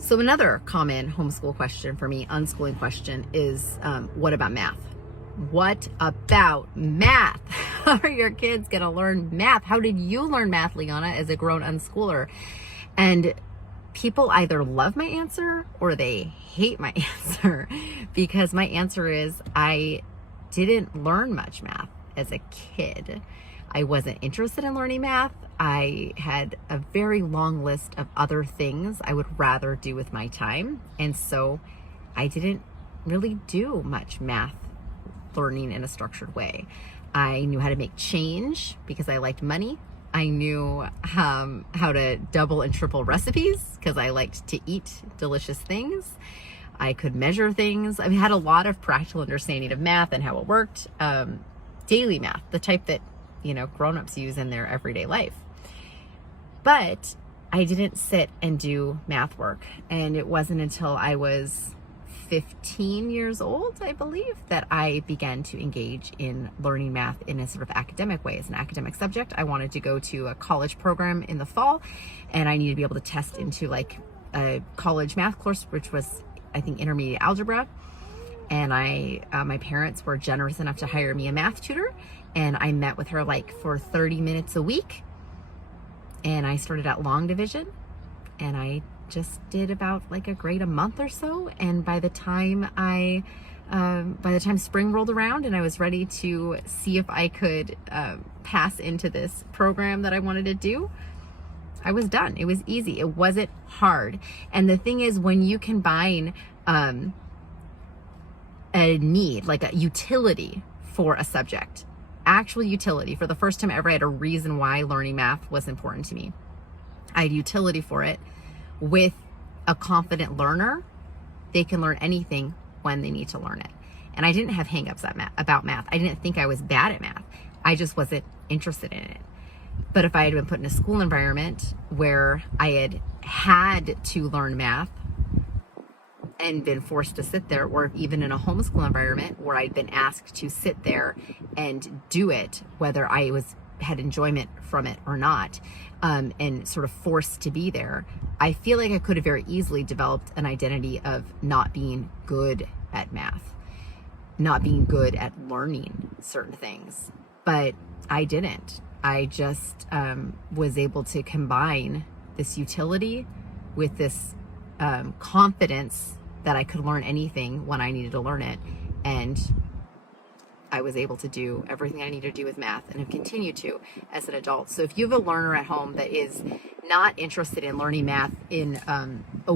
So another common homeschool question for me, unschooling question, is what about math? What about math? How are your kids going to learn math? How did you learn math, Liana, as a grown unschooler? And people either love my answer or they hate my answer, because my answer is I didn't learn much math as a kid. I wasn't interested in learning math. I had a very long list of other things I would rather do with my time. And so I didn't really do much math learning in a structured way. I knew how to make change because I liked money. I knew how to double and triple recipes because I liked to eat delicious things. I could measure things. I had a lot of practical understanding of math and how it worked. Daily math, the type that grown-ups use in their everyday life. But I didn't sit and do math work. And it wasn't until I was 15 years old, I believe, that I began to engage in learning math in a sort of academic way. As an academic subject, I wanted to go to a college program in the fall, and I needed to be able to test into like a college math course, which was, I think, intermediate algebra. And my parents were generous enough to hire me a math tutor, and I met with her for 30 minutes a week. And I started at long division, and I just did about a grade a month or so. And by the time spring rolled around and I was ready to see if I could pass into this program that I wanted to do, I was done. It was easy. It wasn't hard. And the thing is, when you combine a need, like a utility for a subject, actual utility, for the first time ever, I had a reason why learning math was important to me. I had utility for it. With a confident learner, they can learn anything when they need to learn it. And I didn't have hangups about math. I didn't think I was bad at math. I just wasn't interested in it. But if I had been put in a school environment where I had to learn math and been forced to sit there, or even in a homeschool environment where I'd been asked to sit there and do it, whether I had enjoyment from it or not, and sort of forced to be there, I feel like I could have very easily developed an identity of not being good at math, not being good at learning certain things. But I didn't. I just was able to combine this utility with this confidence that I could learn anything when I needed to learn it. And I was able to do everything I needed to do with math, and have continued to as an adult. So if you have a learner at home that is not interested in learning math in a